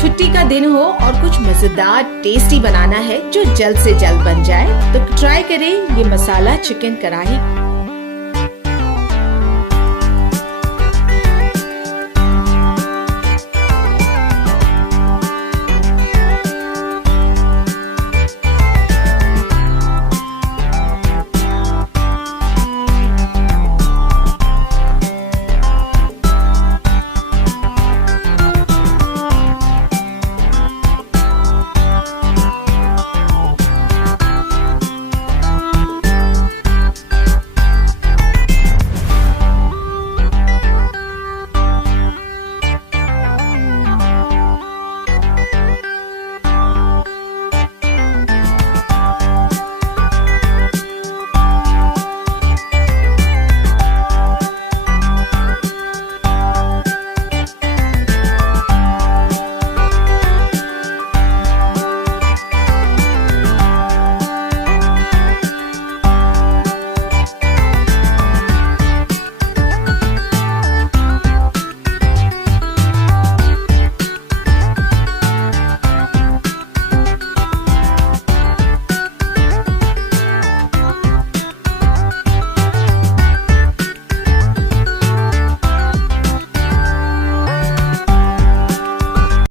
छुट्टी का दिन हो और कुछ मजेदार टेस्टी बनाना है जो जल्द से जल्द बन जाए तो ट्राई करें ये मसाला चिकन कढ़ाई